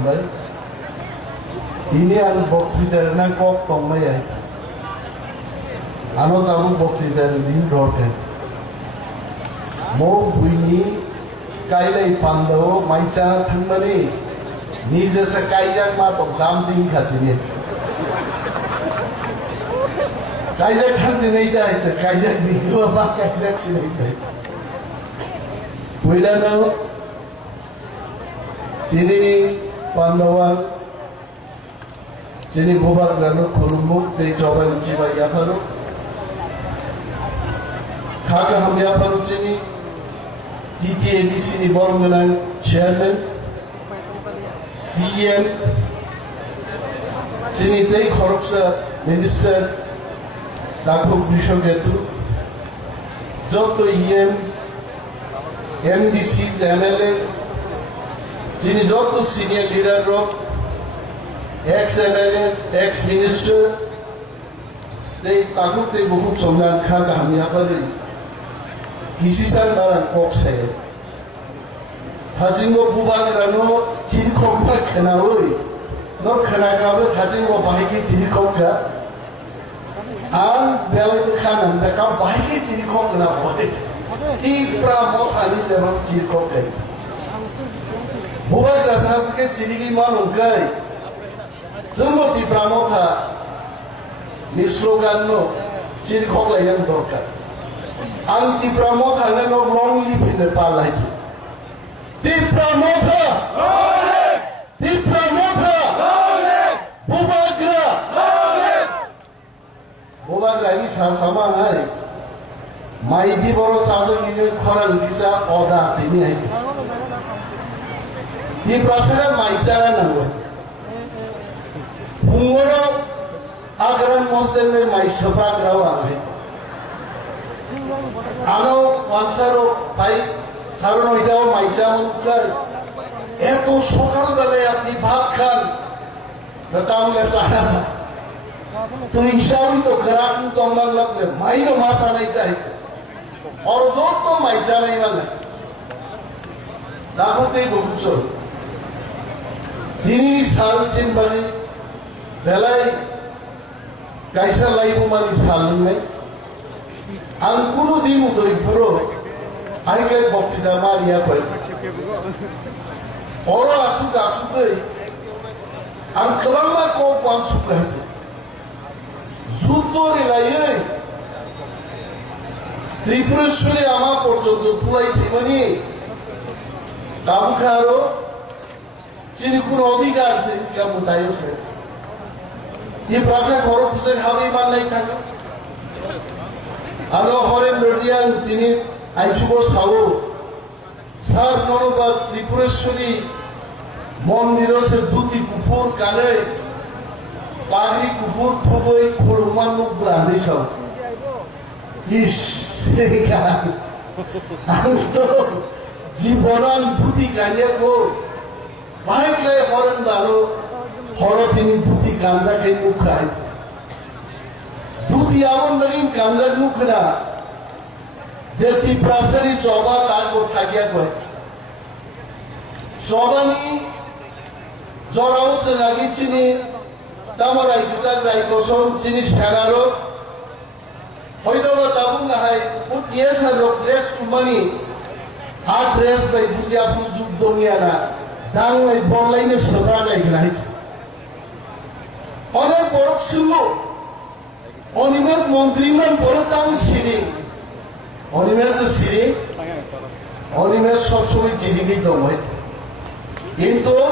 Hambai. Ini anu boktider na kok tongmai ai. Ano tamu boktider din roten. Mo buini kailai pandao maisa thangmani nije sa kaijak ma to kam ding khatini. Kaijak thang sinai dai sa kaijak ding ma kaijak sinai dai. Puilano ini Pandawan sini bubar grano kulumuk te coban ciba ya paru kaga ham ya paru sini TTABC ni borngalan chairman CM sini te khoroksa minister Dakhuk Bishogetu joto EMs MDCs MLAs যিনি যত senior leader x MLS x minister এই তাগুতে বহু সংগ্রাম খাগা হামিয়া পারে কিসিসান দারান কক্সে হাজিঙ্গো বুবাগরানো চিরখমা খেনা ওই ন খেনা গাবে হাজিঙ্গো বাহিকি চিরখমগা আন bell খানান দেখা বাহিকি চিরখমগা বলে ই প্রামো খালি যেমন চিরখমগা Buat rasa sikit sini malu kai, semua di pramotha, ni slogan no, ciri kok layan dorka. Ang di pramotha na no long live in Nepal itu. Di pramotha, di pramotha, bubagra, bubagra ini sama hari. Mai di bawah sahaja ini koran kisah oda ini aja. Di prasada maisara nanggo. Pungoro agaran mosdele maisapa grawa hai. Ano wansaro pai sarono itao maisa munkar. Eto sokal bale apni bhat khan. Natamle sahaba. Tu ishawi to kharak to man lagne maino masa nahi tai. Aur zor to maisa nahi wala. Dakote bokuso. Ini salcin bani belai kaisa laibu mani salun mai angkunu dimu dori bro ai kai bokti da maria koi oro asu dei ang kalama ko pan sukai zutori lai Tripureshwari ama porjonto pulai dimani kamu kharo যিনি কোন অধিকার আছে কেমন তাই আছে এই ভাষা খরচ সে হবে মান নাই থাকে আলো হরেন রডিয়ান তিনি আইসুব সাও সার নরবাদ ত্রিপুরেশ্বরী মন্দির সে দুটি কুকুর কালে পাগড়ি কুকুর থবই খোরমান মুখ ব্রাহ্মী সব ইস জীবনান দুটি গালিয়া গো Baik leh orang baru, orang ini duti ganja ke mukrai. Duti awam lagi ganja mukra. Jadi prasari coba tak berthagia kau. Coba ni, jorau selagi cini, tamarai kisah rai kosong cini sekarang. Hoidola tabung ngahai, put yes harok dress sumani, hard dress by buzia buzuk dunia na. Dang ay borlay ni sobrang ay ginahit. Oner porok sumo, onimer montriman porotang sini, onimer the sini, onimer sosoi sini di domait. Into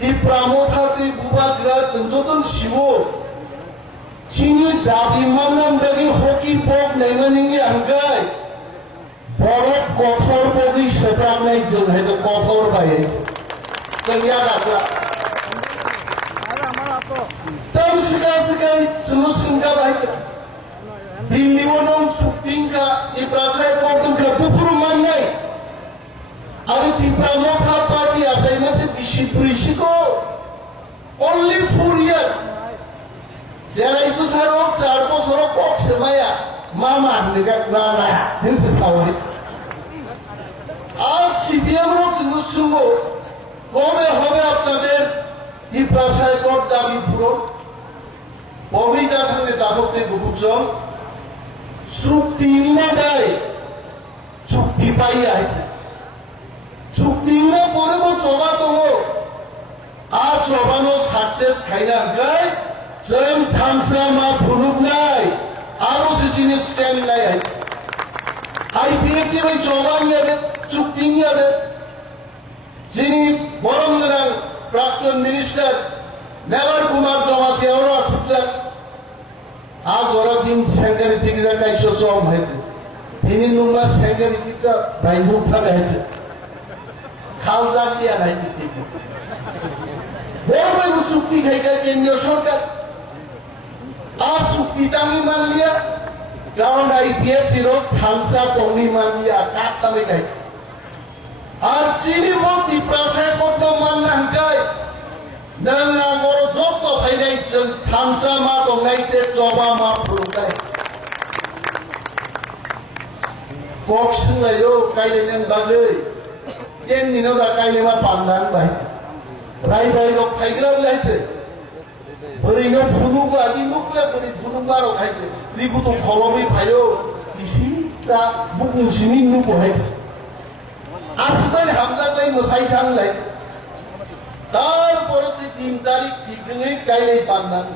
di pramotha di bubagra senjoton siwo, sini dabi manam dari hoki pop nenganingi angkai, porok kotor bagi sobrang naik jeng itu kotor bayar. Kerja apa? Tam sekai semua singgah baik. Di Liwanong Suktingka di Prasai Portum ke Pupuru Manai. Ada di Pramotha Party asal masih Bishiko. Only 4 years. Saya itu sarok 4 বছর কক্স semaya. Mama dekat nana. Ini sesawit. আর সিপিএম সঙ্গে কবে হবে আপনাদের Tiprasai Court Davi Puro, Povita Kate Dabote Bukuchon, Suktima Dai, Sukipaya, Suktima Porebo Sovato, our Sovano success Kaina Guy, Sem Tamsama Punubnai, Arosisine Stem Lai. IPF by Jovanya, Suktinya, Jini Borongan, Prakton Minister, Never Kumar Tomati Aura Sutta, as one of the secondary things that I show so much. Tini Numa secondary pizza by Mukta Head. Kalzaki and I did it. Where will Sukti Haker in your shortcut? Ask Sukitami Malia. কারণ IPF দিরো থামসা Toni মানিয়া কাটতামি গাই আর চিনি মতি প্রাসাদ কত মান নাঙ্গাই নাঙ্গা বড় যত ফাইনাই থামসা মা তো নাইতে জবা মা ফুরুকাই বক্সলায়ও কাইলেন বাগে তেন দিনও দা কাইলেমা পান্দান বাই রাই বাই রক খাইগ্রা লাইছে Beri no bunuh lagi nukle beri bunuh baru kaje. Ribu tu kolomi payo isi sa bukan sini nuku hai. Asal Hamzah lagi masai kan lagi. Tar porsi 3 tarik tiga kali pandan.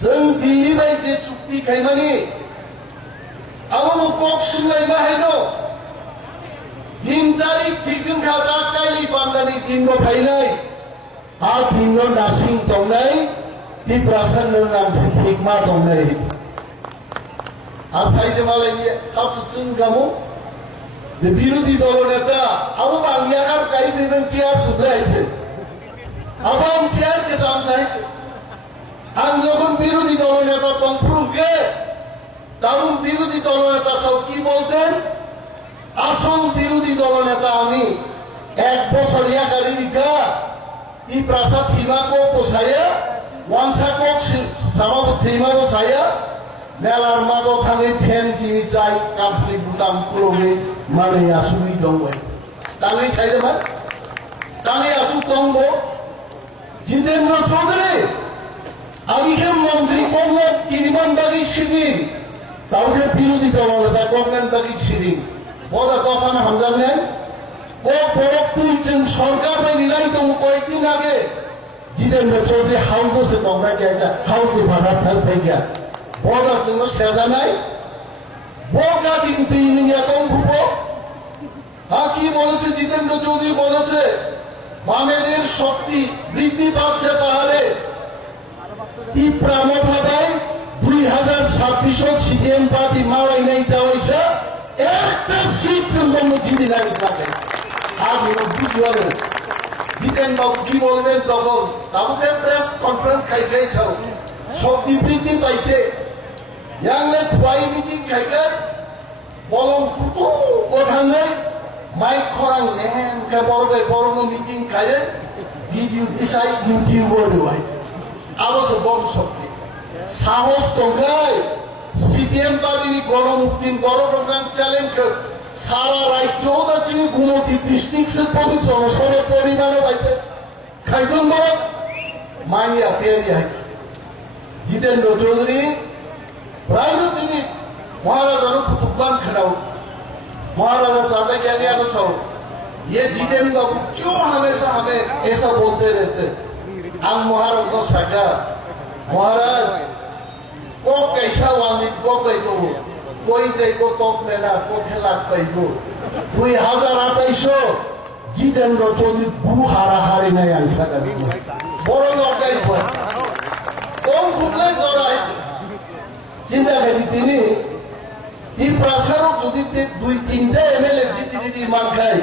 Seng dili lagi je sukti kai mani. Awak kok sungai mahai no. 3 tarik tiga kali pandan ni tiga kai nai. Al tiga nasing tong nai. Di perasaan dalam hikmah dong dari itu. Asal itu malah ini sab susun kamu. Di biru di dalam neta, aku bangyakar kai dengan ciar sudah itu. Abang ciar kesan saya. Anggapan biru di dalam neta tongprung ke. Tahun biru di dalam neta sauki bolten. Asal biru di dalam neta ami. Ek bosor ya kali tiga. Di perasaan hikmahku saya. Wangsa kok sama terima saya, nelar mago kami pensi cai kapsli butam kuloge mana ya suri dongwe. Tangi saya mana? Tangi asu tonggo. Jitendra Chaudhary, agiham mantri kongat kiriman bagi shirin. Tahu dia biru di dalam letak kongat bagi shirin. Boda kafan Hamzah ne? Kok porok tuh सरकार में nilai tu कोई दिन आगे Jitendra Chaudhary house से कांग्रेस क्या था house में बाहर फैल गया बहुत असंग सेजा नहीं बहुत का दिन तीन या कौन घुपो हाकी बोले से जितेंद्र चौधरी बोले से बामेदेर शक्ति बृद्धि पाप से पहाड़े ती प्रामोभादाय 2026 सीएम पार्टी मावाई नहीं दावैसा एक सीट बंद जीवी नहीं पाते आज ये बुझवाले जितेन बाबू की बोलबेन तখন তাবুকে প্রেস কনফারেন্স খাইতে চাও শক্তি বৃদ্ধি পাইছে ইয়াংলে খুয়াই মিটিং খাইতে বলম ফুটো ওঠানে মাইক খরাং নেন কে বড়বে বড়নো মিটিং খাইলে ভিডিও দিছাই ইউটিউবার হইছে আবশ্য বম শক্তি সাহস দঙ্গাই সিপিএম পার্টিনি গণমুক্তির বড় প্রোগ্রাম চ্যালেঞ্জ সারা রাজ্য আছে গুমতি ডিস্ট্রিক্টের প্রতি জনসনের পরিমাণও পাইতে খাইতন বড় মাইয়া পেয়ে जितेंद्र चौधरी राजनीति महाराजा ने कुतुबबान खड़ाओ महाराजा साजा ज्ञानी अनुसार ये जितेंद्र बाबू क्यों हमेशा हमें ऐसा बोलते रहते हम महाराज को सका महाराज को कैसा वालिद को बैठो कोई जय को तोप लेना को खेला बैठो 2028 जितेंद्र चौधरी गुरु हारा हारे नहीं आंसर करें बड़ो लोग का ही कौन खुदले जोड़ा है चिंता करी तीनी ये प्रासार जुदी ते 2-3 एमएलए जीती मान खाई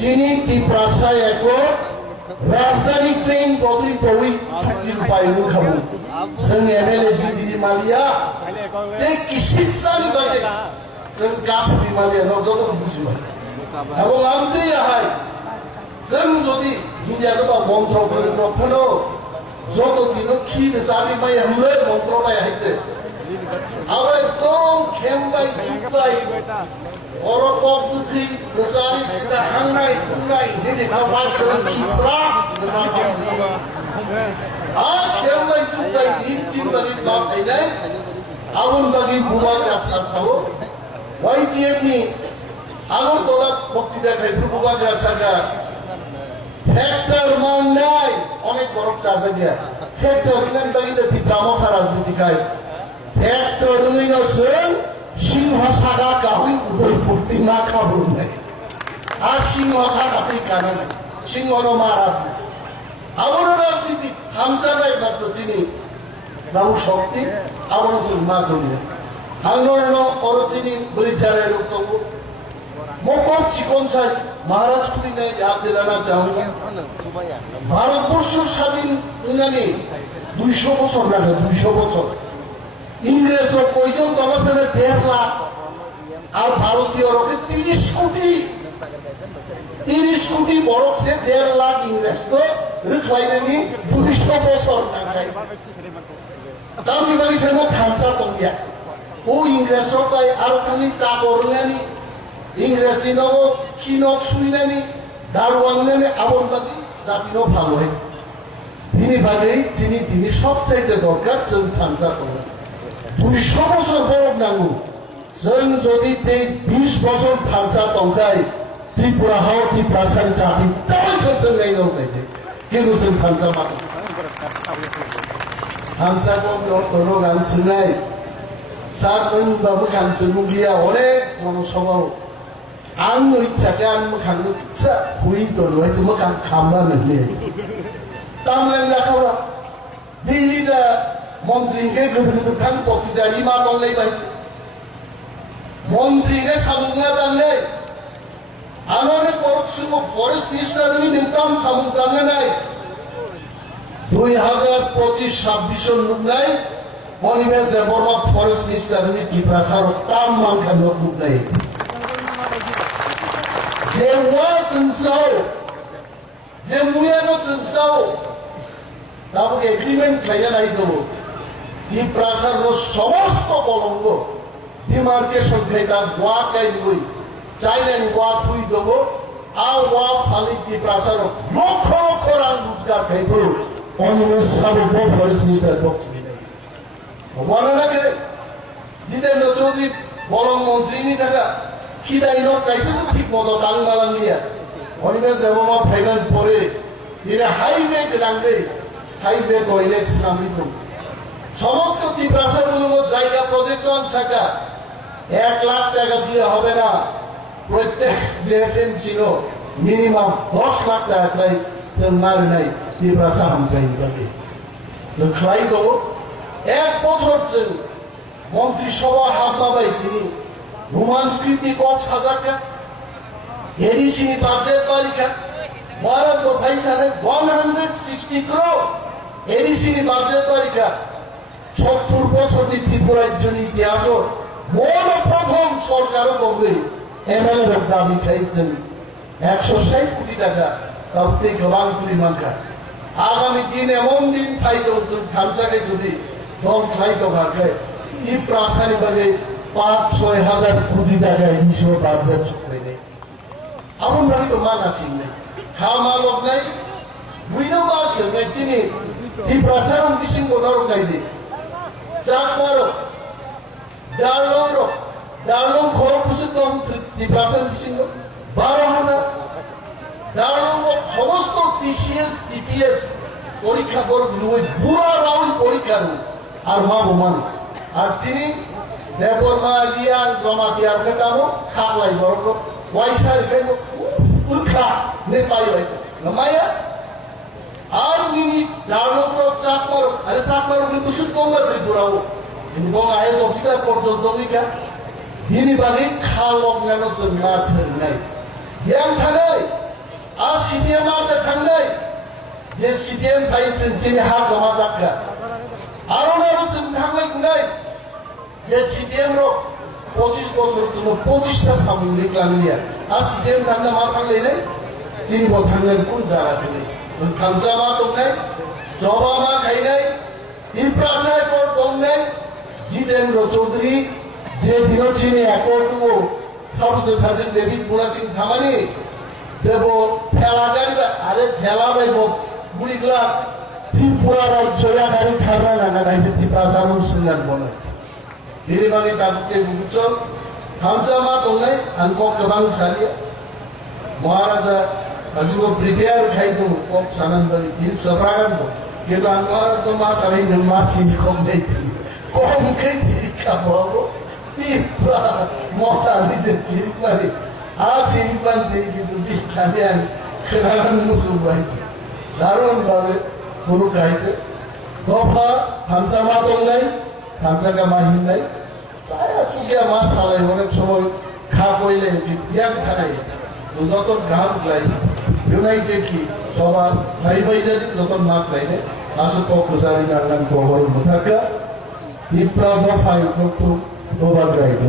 चीनी की प्रासार एको राजधानी ट्रेन कोई कोई 60 रुपए में खाऊं संग एमएलए जीती मालिया ते किसी साल बाटे संग काफी मालिया लोग जो तो बुझियो अब आंते यहाँ संग जुदी हिंदी तो मंत्र कर रखनो যত দিন খির সারি মাই हमले মন্ত্রণায় হইতে আবার কোন খেমবাই চুকাই ওর কবুতি সারি সিধা হাঙ্গাই কুঙ্গাই দিদি খাবার ছিল ইসরা আর খেলবাই চুপাই দিন বাগি ব্লক আইনাই আগুন বাগি বুবাগ রাস্তা সাও ওয়াইটিএম নি আগরতলা বক্তৃতা খাই বুবাগ রাস্তা ফ্যাক্টর মান নাই অনেক বড় চাষা গিয়া ফ্যাক্টর ইলেন বাগিতে ত্রিপ্রামখা রাজনীতি খাই ফ্যাক্টর নছেন সিংহ সাগা গাহুই উদয় পূর্তি না খাবো নাই আর সিংহ সাগাতেই কানে নাই সিংহ মারা আমার রাজনীতি হামসা নাই মাত্র চিনি বাবু শক্তি আমার মা করিয়া আন্দোলন অরচিনি বরিশালের বক্তব্য মকর চিকন সাইজ মহারাজ খুবই নেই যা দিলানা চাও ভারতবর্ষ স্বাধীন উনানি 200 বছর লাগে 200 বছর ইংরেজ কয়জন দলাসের 1.5 লাখ আর ভারতীয় রকে 30 কোটি 30 কোটি বরফ সে 1.5 লাখ ইংরেজ তো রিখলাইনি 200 বছর লাগাই তামি বাড়ি সে মো খামসা তঙ্গিয়া ও ইংরেজ রকাই আর খানি চা করনানি ইংরেজ দিনও কিনক সুইনানি দারওয়াননানি আবনবাদী জাতিনো ভালো হয় তিনি বাদেই তিনি সবচাইতে দরকার जों খামসা তঙ্গা 200 বছর বরফ নাঙ্গু जों যদি 20 বছর খামসা তঙ্গাই ত্রিপুরা হাও ত্রিপ্রাসার জাতি তাই जों নাই নইতে কিন্তু जों খামসা মাতো খামসা তো গান শুনাই স্যার বাবু গান শুনুগিয়া অনেক জনসভাও आं इच्छाके आं मोखांनो फिसा हुई दल हयतो मोखां खामबानो तामलेन लाखावा दिल्ली दा मन्त्रीके गोदोखां पकिदारि मा दंलायबाय मन्त्रीके सामुंगा दांलै आंने परसुमो फरेस्ट मिनिस्टारनि नोंथां सामुं दांनाय 2025-26 नुनाय मनिमेश देबरमा फरेस्ट मिनिस्टारनि टिप्रासार ताम मानखानो नुनाय যে ওয়া চুনসাও যে মুয়ানো চুনসাও তারপরে এগ্রিমেন্ট খাইয়া নাই দেবো এই প্রাসার সমস্ত কলঙ্ক ডিমার্কেশন খাইতা ওয়া কাই বই চাইলেন ওয়া তুই দেবো আর ওয়া ফালি দি প্রাসার লক্ষ লক্ষ রান রোজগার খাইব অনিমেষ সাবু ফরেস্ট মিনিস্টার বক্স মনে লাগে জিতেন্দ্র চৌধুরী বলং মন্ত্রী নি থাকা কিদাইনো কাইছে ঠিক মতো টাং মালান দিয়া অনিমেষ দেবমা ফাইনাল পরে এরা হাইওয়ে রাখবে হাইওয়ে টয়লেট নামিত সমস্ত ত্রিপ্রাসারগুলো জায়গা প্রজেক্টন থাকা 1 লাখ টাকা দিয়ে হবে না প্রত্যেক জেএফএম ছিল মিনিমাম 10 লাখ টাকা তাই মার নাই ত্রিপ্রাসার হামকাই যাবে যে খাই দেবো 1 বছর মন্ত্রিসভা হামলাবাই তিনি रोमांस्कृति कॉप सजा का एडीसी बाजेट बालिका भारत को भाई साने 160 करोड़ एडीसी बाजेट बालिका 70 বছর ত্রিপুরার জন্য ইতিহাস বড় প্রথম সরকার বলবে এমএলএ এর দাবি খাইছেন 160 কোটি টাকা তাতে গোলাম পরিমাণকা আগামী দিন এমন দিন ফাইদা হচ্ছে খামসাকে যদি দল খাইতো ভাগে এই প্রাসারি বাগে 5-6 হাজার কোটি টাকা ইস্যু বাজেট করে দেয় আমার বাড়ি তো মান আসেন নাই খাওয়া মালক নাই বুঝলেও আছে চিনি এই প্রসারণ কৃষি কোথাও গাইলে চাক মারো ডালং খরচ কিছু কম এই প্রসারণ কৃষি 12,000 ডালং সমস্ত টিসিএস টিপিএস পরীক্ষা করগুলো ওই বুড়া রাউন্ড পরীক্ষা আর মা বোমান আর চিনি দেবরমা রিয়াল জমা দিয়ার কেতামো খাকলাই বড় ওয়াইসার কেন উরখা নে পাই হয় নমায়া আর মিনি ডাউনলোড চাকর আরে চাকর বিশুদ্ধ কমার পুরাও এবং আইএস অফিসার পর্যন্ত নিকা দিনি বালি খাল অজ্ঞানো সন্ন্যাস নাই জ্ঞান থাকে আর সিডিএম আর থাকলাই যে সিডিএম পাইছেন চিনি হাত জমা যাকা আর ওনারও থাকলাই নাই যে সিডিএম র 25 বছর ছিল 25টা সামগ্রিক লাঙ্গিয়া আর সিডিএম নামে মা থাকলে নাই চিনি বথাঙ্গের কোন জায়গা পেলে খামসা মা তো নাই জবা মা খাই নাই ইনফ্রাস্ট্রাকচার পর কম নাই জিতেন্দ্র চৌধুরী যে দিন চিনি একটু সবচেয়ে ফাজিল দেবী বুড়া সিং সামানি যে ফেলা গাড়ি আরে ফেলা বাইব গুড়িগুলা ত্রিপুরা রাজ্যয়া গাড়ি খারনা না গাইতে ত্রিপুরা সামন সুন্দর বনে diri bani takutnya bucol hamsa ma tongai angkok kebang salia Maharaja ajugo prepare khai tu kok sanan bari din sabragan bo gitu angkara to ma sarai nilma sini kom dei kom kai sini ka bo ipra mota ni je sini mari a sini pan dei gitu di kalian kenalan musuh baik darun babe kono kaise dofa hamsa ma tongai hamsa ka mahin nai saya sugia masalah অনেক সময় খা কইলে বিয়ান খানাই যত গান লাই unitedly সবার ভাই ভাই যদি যত নাক লাইনে আসু পক্ষ জারি গান গহর মুথাকা ত্রিপুরা দফায় তো দোবার গাইতো